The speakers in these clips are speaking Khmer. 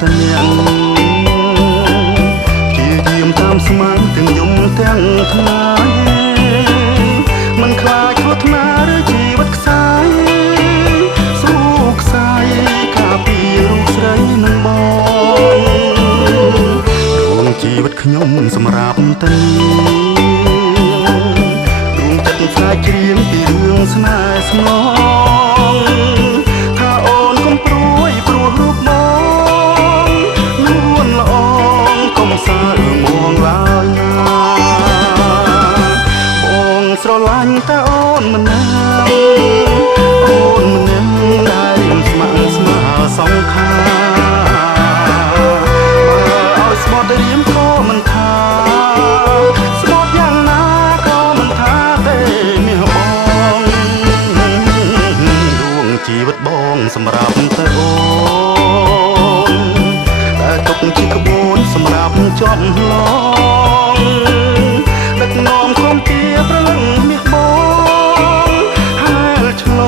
តែអ្នកជាយាមតាមស្មានទាំងយំទាំងថ្ងៃមិនខ្លាចគ្រោះថ្នាក់ឬជីវិតខ្សាយស្រួលខ្សាយការពីរូបស្រីនឹងបងដួងជីវិតខ្ញុំសម្រាប់តែដួងចិត្តស្នេហ៍ច្រៀងពីរឿងស្នេហ៍ស្នងថាអូនកុំព្រួយព្រោះរូបបងនួនល្អកុំសើមងឡើយណាបងស្រឡាញ់តែអូនមិនណាអូនមិនណាដែលស្ម័គ្រស្មាសងខាបើឲ្យស្បត់រៀមក៏មិនថាស្បត់យ៉ាងណាក៏មិនថាទេមាសបងដួងជីវិតបងសម្រាប់តែអូនតែទុកជាក្បួនសម្រាប់ជាប់ឡងដឹកនាំក្រុមជាប្រលឹងមាសបងហើរឆ្ល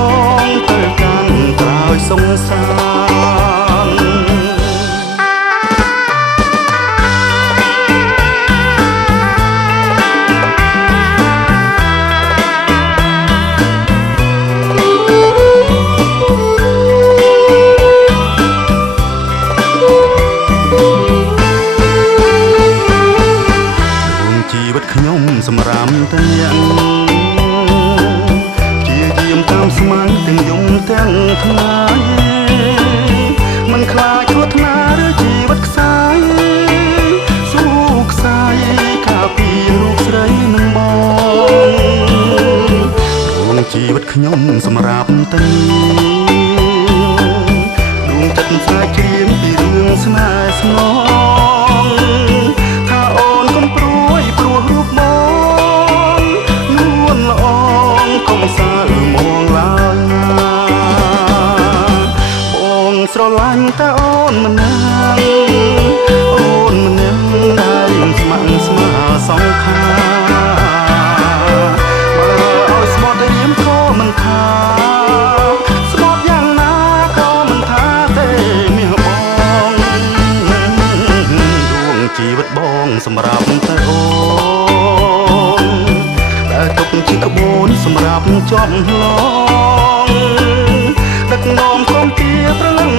ងទៅកាន់ត្រើយសង្សារជីវិតខ្ញុំសម្រាប់តែអ្នកជាយាមតាមស្មានទាំងយំទាំងថ្ងៃមិនខ្លាចគ្រោះថ្នាក់ឬជីវិតខ្សាយស្រួលខ្សាយការពីរូបស្រីនឹងបងដួងជីវិតខ្ញុំសម្រាប់តែដួងចិត្តស្នេហ៍ច្រៀងពីរឿងស្នេហ៍ស្នងថាអូនកុំព្រួយព្រោះរូបបងនួនល្អកុំសើមងឡើយណាបងស្រឡាញ់តែអូនមិនណាអូនមិនណាដែលស្ម័គ្រស្មាសងខាបើឲ្យស្បត់រៀមក៏មិនថាស្បត់យ៉ាងណាក៏មិនថាទេមាសបងដួងជីវិតបងសម្រាប់តែអូនតែទុកជាក្បួនសម្រាប់ជាប់ឡងដឹកនាំក្រុមជាប្រលឹង